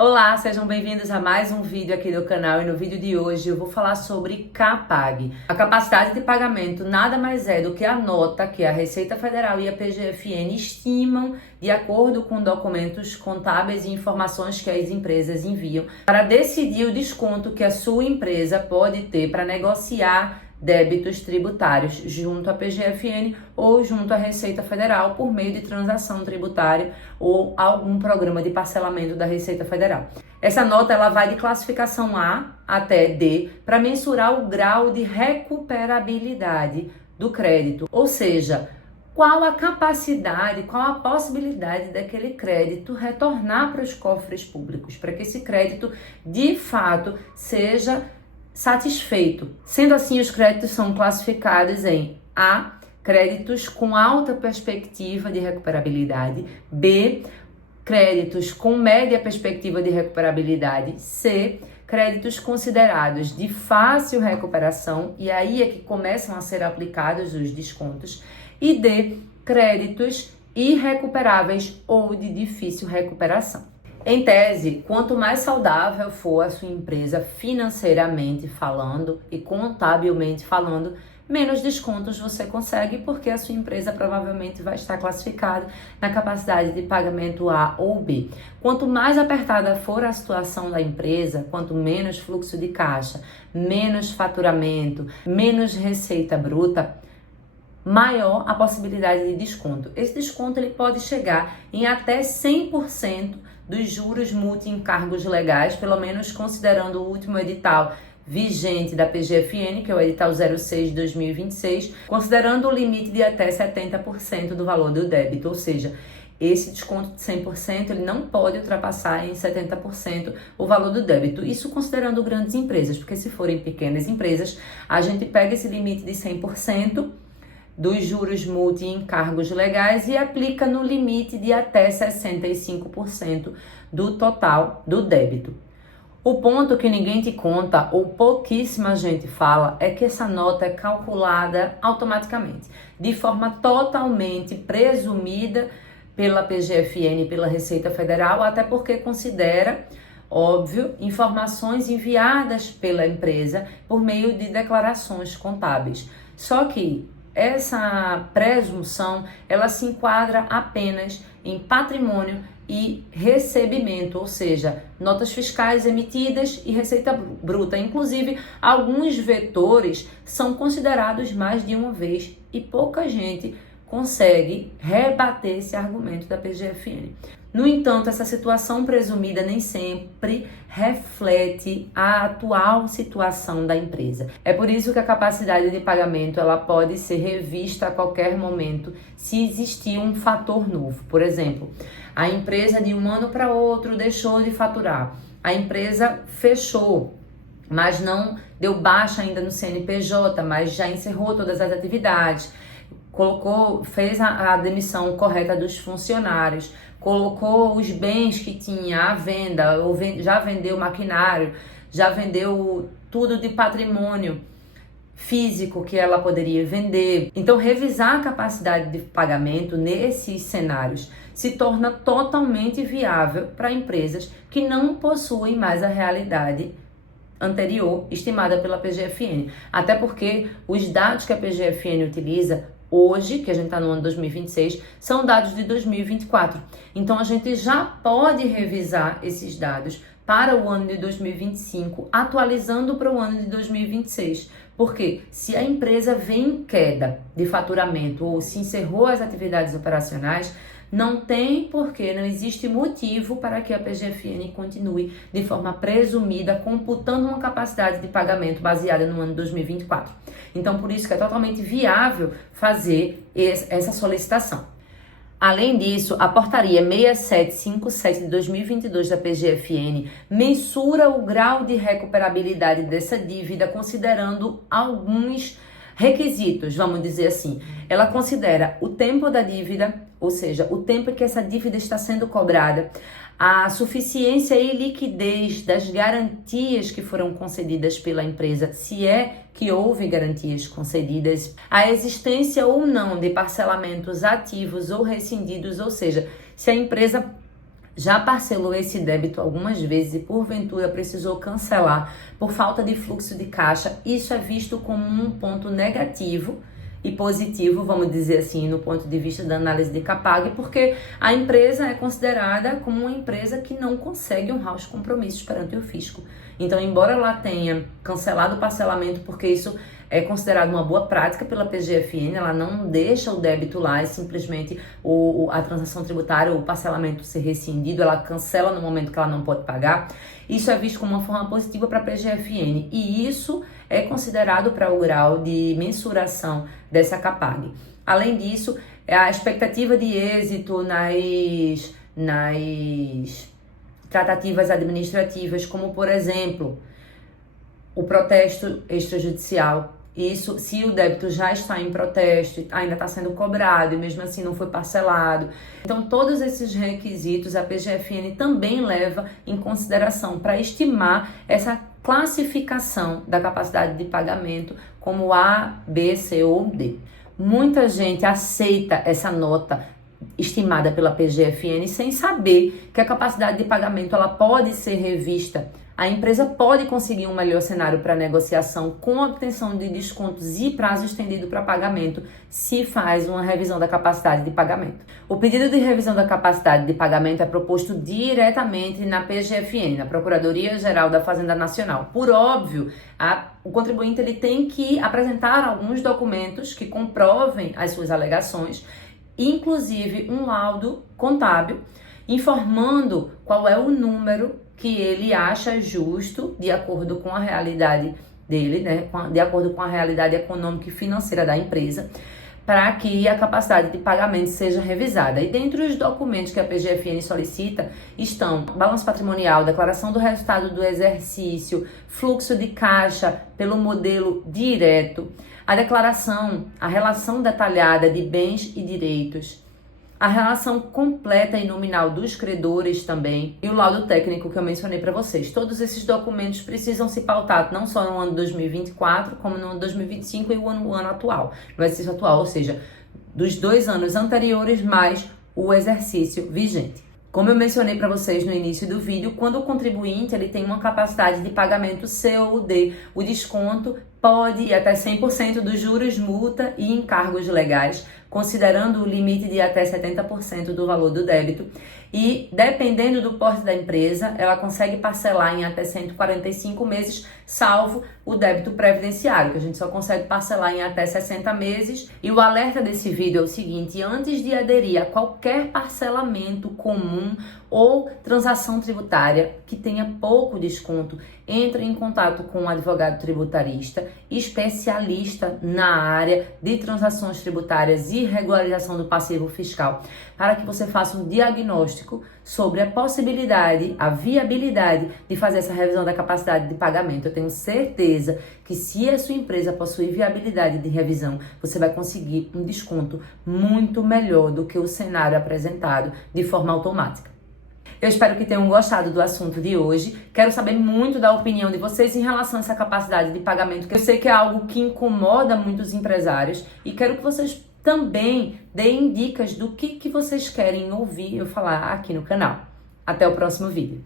Olá, sejam bem-vindos a mais um vídeo aqui do canal e no vídeo de hoje eu vou falar sobre CAPAG. A capacidade de pagamento nada mais é do que a nota que a Receita Federal e a PGFN estimam de acordo com documentos contábeis e informações que as empresas enviam para decidir o desconto que a sua empresa pode ter para negociar débitos tributários junto à PGFN ou junto à Receita Federal por meio de transação tributária ou algum programa de parcelamento da Receita Federal. Essa nota ela vai de classificação A até D para mensurar o grau de recuperabilidade do crédito, ou seja, qual a capacidade, qual a possibilidade daquele crédito retornar para os cofres públicos, para que esse crédito de fato seja satisfeito. Sendo assim, os créditos são classificados em A, créditos com alta perspectiva de recuperabilidade, B, créditos com média perspectiva de recuperabilidade, C, créditos considerados de fácil recuperação, e aí é que começam a ser aplicados os descontos, e D, créditos irrecuperáveis ou de difícil recuperação. Em tese, quanto mais saudável for a sua empresa financeiramente falando e contabilmente falando, menos descontos você consegue, porque a sua empresa provavelmente vai estar classificada na capacidade de pagamento A ou B. Quanto mais apertada for a situação da empresa, quanto menos fluxo de caixa, menos faturamento, menos receita bruta, maior a possibilidade de desconto. Esse desconto ele pode chegar em até 100% dos juros multi-encargos legais, pelo menos considerando o último edital vigente da PGFN, que é o edital 06 de 2026, considerando o limite de até 70% do valor do débito, ou seja, esse desconto de 100% ele não pode ultrapassar em 70% o valor do débito. Isso considerando grandes empresas, porque se forem pequenas empresas, a gente pega esse limite de 100% dos juros multi-encargos legais e aplica no limite de até 65% do total do débito. O ponto que ninguém te conta ou pouquíssima gente fala é que essa nota é calculada automaticamente, de forma totalmente presumida pela PGFN e pela Receita Federal, até porque considera, óbvio, informações enviadas pela empresa por meio de declarações contábeis. Só que essa presunção, ela se enquadra apenas em patrimônio e recebimento, ou seja, notas fiscais emitidas e receita bruta. Inclusive, alguns vetores são considerados mais de uma vez e pouca gente consegue rebater esse argumento da PGFN. No entanto, essa situação presumida nem sempre reflete a atual situação da empresa. É por isso que a capacidade de pagamento ela pode ser revista a qualquer momento se existir um fator novo. Por exemplo, a empresa de um ano para outro deixou de faturar. A empresa fechou, mas não deu baixa ainda no CNPJ, mas já encerrou todas as atividades. Fez a demissão correta dos funcionários, colocou os bens que tinha à venda, já vendeu maquinário, já vendeu tudo de patrimônio físico que ela poderia vender. Então, revisar a capacidade de pagamento nesses cenários se torna totalmente viável para empresas que não possuem mais a realidade anterior estimada pela PGFN. Até porque os dados que a PGFN utiliza hoje, que a gente está no ano 2026, são dados de 2024. Então, a gente já pode revisar esses dados para o ano de 2025, atualizando para o ano de 2026. Porque se a empresa vem em queda de faturamento ou se encerrou as atividades operacionais, não tem porquê, não existe motivo para que a PGFN continue de forma presumida, computando uma capacidade de pagamento baseada no ano 2024. Então, por isso que é totalmente viável fazer essa solicitação. Além disso, a portaria 6757 de 2022 da PGFN mensura o grau de recuperabilidade dessa dívida considerando alguns requisitos, vamos dizer assim. Ela considera o tempo da dívida, ou seja, o tempo em que essa dívida está sendo cobrada, a suficiência e liquidez das garantias que foram concedidas pela empresa, se é que houve garantias concedidas, a existência ou não de parcelamentos ativos ou rescindidos, ou seja, se a empresa já parcelou esse débito algumas vezes e porventura precisou cancelar por falta de fluxo de caixa, isso é visto como um ponto negativo e positivo, vamos dizer assim, no ponto de vista da análise de Capag, porque a empresa é considerada como uma empresa que não consegue honrar os compromissos perante o fisco. Então, embora ela tenha cancelado o parcelamento, porque isso é considerado uma boa prática pela PGFN, ela não deixa o débito lá, é simplesmente a transação tributária, o parcelamento ser rescindido, ela cancela no momento que ela não pode pagar. Isso é visto como uma forma positiva para a PGFN e isso é considerado para o grau de mensuração dessa Capag. Além disso, a expectativa de êxito nas tratativas administrativas, como por exemplo, o protesto extrajudicial. Isso, se o débito já está em protesto, ainda está sendo cobrado e mesmo assim não foi parcelado. Então, todos esses requisitos a PGFN também leva em consideração para estimar essa classificação da capacidade de pagamento como A, B, C ou D. Muita gente aceita essa nota estimada pela PGFN sem saber que a capacidade de pagamento ela pode ser revista. A empresa pode conseguir um melhor cenário para negociação com a obtenção de descontos e prazo estendido para pagamento se faz uma revisão da capacidade de pagamento. O pedido de revisão da capacidade de pagamento é proposto diretamente na PGFN, na Procuradoria-Geral da Fazenda Nacional. Por óbvio, o contribuinte ele tem que apresentar alguns documentos que comprovem as suas alegações, inclusive um laudo contábil, informando qual é o número que ele acha justo, de acordo com a realidade dele, né, de acordo com a realidade econômica e financeira da empresa, para que a capacidade de pagamento seja revisada. E dentre os documentos que a PGFN solicita estão balanço patrimonial, declaração do resultado do exercício, fluxo de caixa pelo modelo direto, a declaração, a relação detalhada de bens e direitos, a relação completa e nominal dos credores também e o laudo técnico que eu mencionei para vocês. Todos esses documentos precisam se pautar não só no ano 2024, como no ano 2025 e no ano atual, no exercício atual, ou seja, dos 2 anos anteriores mais o exercício vigente. Como eu mencionei para vocês no início do vídeo, quando o contribuinte ele tem uma capacidade de pagamento C ou D, o desconto pode ir até 100% dos juros, multa e encargos legais, considerando o limite de até 70% do valor do débito. E, dependendo do porte da empresa, ela consegue parcelar em até 145 meses, salvo o débito previdenciário, que a gente só consegue parcelar em até 60 meses. E o alerta desse vídeo é o seguinte: antes de aderir a qualquer parcelamento comum ou transação tributária que tenha pouco desconto, entre em contato com um advogado tributarista, especialista na área de transações tributárias e regularização do passivo fiscal, para que você faça um diagnóstico sobre a possibilidade, a viabilidade de fazer essa revisão da capacidade de pagamento. Eu tenho certeza que se a sua empresa possuir viabilidade de revisão, você vai conseguir um desconto muito melhor do que o cenário apresentado de forma automática. Eu espero que tenham gostado do assunto de hoje. Quero saber muito da opinião de vocês em relação a essa capacidade de pagamento, que eu sei que é algo que incomoda muitos empresários, e quero que vocês também deem dicas do que vocês querem ouvir eu falar aqui no canal. Até o próximo vídeo.